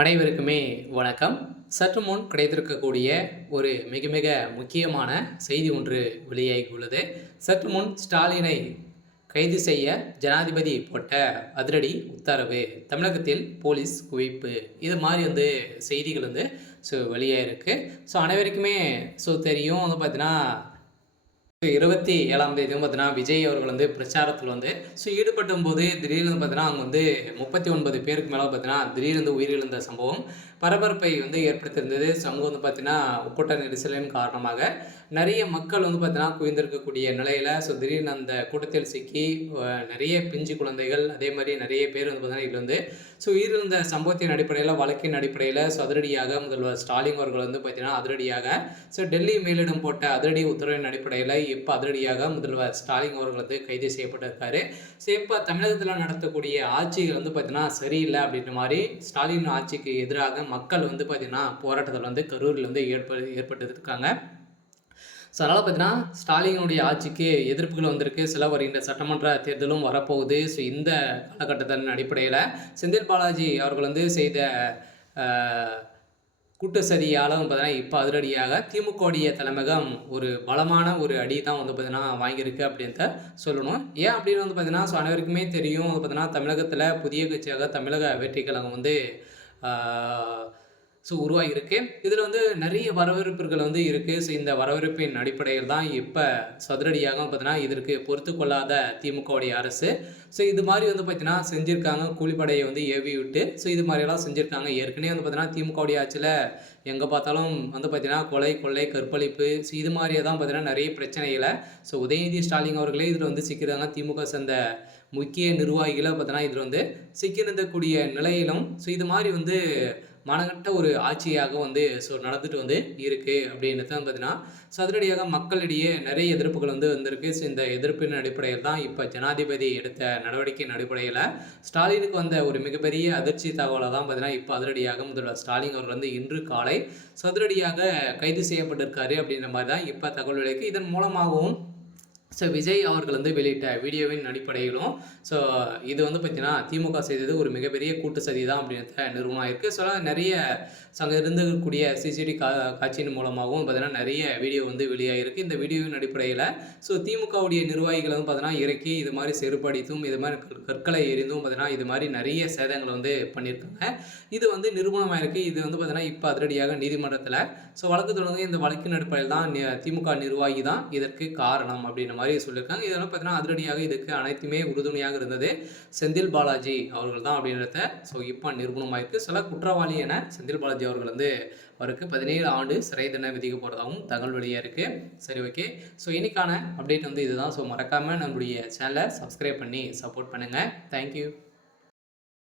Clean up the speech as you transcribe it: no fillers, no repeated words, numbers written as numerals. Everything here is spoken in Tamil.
அனைவருக்குமே வணக்கம். சற்று முன் கிடைத்திருக்கக்கூடிய ஒரு மிக மிக முக்கியமான செய்தி ஒன்று வெளியாகியுள்ளது. சற்று முன் ஸ்டாலினை கைது செய்ய ஜனாதிபதி போட்ட அதிரடி உத்தரவு, தமிழகத்தில் போலீஸ் குவிப்பு, இது மாதிரி செய்திகள் வெளியாயிருக்கு. அனைவருக்குமே தெரியும். பார்த்தீங்கன்னா 27ஆம் தேதி பார்த்தீங்கன்னா விஜய் அவர்கள் பிரச்சாரத்தில் ஈடுபட்டும் போது திடீர்னு பார்த்தீங்கன்னா அங்கே 39 பேருக்கு மேலே பார்த்தீங்கன்னா திடீர்னு உயிரிழந்த சம்பவம் பரபரப்பை ஏற்படுத்தியிருந்தது. அங்கே பார்த்தீங்கன்னா கூட்ட நெரிசலின் காரணமாக நிறைய மக்கள் பார்த்தீங்கன்னா குவிந்திருக்கக்கூடிய நிலையில் திடீர்னு அந்த கூட்டத்தில் சிக்கி நிறைய பிஞ்சு குழந்தைகள் அதே மாதிரி நிறைய பேர் பார்த்தீங்கன்னா இதில் உயிரிழந்த சம்பவத்தின் அடிப்படையில் வழக்கின் அடிப்படையில் அதிரடியாக முதல்வர் ஸ்டாலின் அவர்கள் பார்த்தீங்கன்னா அதிரடியாக டெல்லி மேலிடம் போட்ட அதிரடி உத்தரவின் அடிப்படையில் இப்போ அதிரடியாக முதல்வர் ஸ்டாலின் அவர்கள் கைது செய்யப்பட்டிருக்காரு. இப்போ தமிழகத்தில் நடத்தக்கூடிய ஆட்சிகள் பார்த்தீங்கன்னா சரியில்லை அப்படின்ற மாதிரி ஸ்டாலின் ஆட்சிக்கு எதிராக மக்கள் பார்த்தீங்கன்னா போராட்டத்தில் கரூரில் ஏற்பட்டிருக்காங்க. அதனால் பார்த்தீங்கன்னா ஸ்டாலினுடைய ஆட்சிக்கு எதிர்ப்புகள் வந்திருக்கு. சில வருகின்ற சட்டமன்ற தேர்தலும் வரப்போகுது. இந்த காலகட்டத்தின் அடிப்படையில் செந்தில் பாலாஜி அவர்கள் செய்த கூட்டு சதியால் பார்த்தீங்கன்னா இப்போ அதிரடியாக திமுகவுடைய தலைமையகம் ஒரு பலமான ஒரு அடி தான் பார்த்தீங்கன்னா வாங்கியிருக்கு அப்படின்ட்டு சொல்லணும். ஏன் அப்படின்னு பார்த்தீங்கன்னா அனைவருக்குமே தெரியும். பார்த்தீங்கன்னா தமிழகத்தில் புதிய கட்சியாக தமிழக வெற்றி கழகம் உருவாகியிருக்கு. இதில் நிறைய வரவேற்புகள் இருக்குது. இந்த வரவேற்பின் அடிப்படையில் தான் இப்போ சதுரடியாக பார்த்தீங்கன்னா இதற்கு பொறுத்து கொள்ளாத திமுகவுடைய அரசு இது மாதிரி பார்த்தீங்கன்னா செஞ்சுருக்காங்க. கூலிப்படையை ஏவி விட்டு இது மாதிரியெல்லாம் செஞ்சுருக்காங்க. ஏற்கனவே பார்த்தீங்கன்னா திமுகவுடைய ஆட்சியில் எங்கே பார்த்தாலும் பார்த்தீங்கன்னா கொலை, கொள்ளை, கற்பழிப்பு இது மாதிரியே தான் பார்த்தீங்கன்னா நிறைய பிரச்சனைகளை உதயநிதி ஸ்டாலின் அவர்களே இதில் சிக்கிறாங்க. திமுக சேர்ந்த முக்கிய நிர்வாகிகளை பார்த்தீங்கன்னா இதில் சிக்கியிருந்தக்கூடிய நிலையிலும் இது மாதிரி மனங்கட்ட ஒரு ஆட்சியாக நடந்துட்டு இருக்குது அப்படின்னு தான் பார்த்தீங்கன்னா அதிரடியாக மக்களிடையே நிறைய எதிர்ப்புகள் வந்திருக்கு. இந்த எதிர்ப்பின் அடிப்படையில் தான் இப்போ ஜனாதிபதி எடுத்த நடவடிக்கையின் அடிப்படையில் ஸ்டாலினுக்கு வந்த ஒரு மிகப்பெரிய அதிர்ச்சி தகவலை தான் பார்த்தீங்கன்னா இப்போ அதிரடியாக முதல்வர் ஸ்டாலின் அவர் இன்று காலை அதிரடியாக கைது செய்யப்பட்டிருக்காரு அப்படின்ற மாதிரி தான் இப்போ தகவல் இருக்குது. இதன் மூலமாகவும் விஜய் அவர்கள் வெளியிட்ட வீடியோவின் அடிப்படையிலும் இது பார்த்தீங்கன்னா திமுக செய்தது ஒரு மிகப்பெரிய கூட்டு சதி தான் அப்படின்ற நிறுவனம் இருக்குது. நிறைய அங்கே இருந்தக்கூடிய சிசிடிவி காட்சியின் மூலமாகவும் பார்த்தீங்கன்னா நிறைய வீடியோ வெளியாகிருக்கு. இந்த வீடியோவின் அடிப்படையில் திமுகவுடைய நிர்வாகிகள் பார்த்தீங்கன்னா இறக்கி இது மாதிரி செருப்படித்தும் இது மாதிரி கற்களை எரிந்தும் பார்த்தீங்கன்னா இது மாதிரி நிறைய சேதங்களை பண்ணியிருக்காங்க. இது நிரூபணமாக இருக்குது. இது பார்த்தீங்கன்னா இப்போ அதிரடியாக நீதிமன்றத்தில் வழக்கு தொடர்ந்து இந்த வழக்கின் அடிப்படையில் தான் திமுக நிர்வாகி தான் இதற்கு காரணம் அப்படின்ற மாதிரி சொல்லியிருக்காங்க. இதெல்லாம் பார்த்தீங்கன்னா அதிரடியாக இதுக்கு அனைத்துமே உறுதுணையாக இருந்தது செந்தில் பாலாஜி அவர்கள் தான் அப்படின்றத இப்போ நிரூபணமாயிருக்கு. சில குற்றவாளி என செந்தில் பாலாஜி அவர்கள் அவருக்கு 17 ஆண்டு சிறை தண்டனை விதிக்க போகிறதாகவும் தகவல் வெளியாக இருக்குது. சரி, ஓகே. இன்னைக்கான அப்டேட் இதுதான். மறக்காமல் நம்முடைய சேனலை சப்ஸ்கிரைப் பண்ணி சப்போர்ட் பண்ணுங்கள். தேங்க்யூ.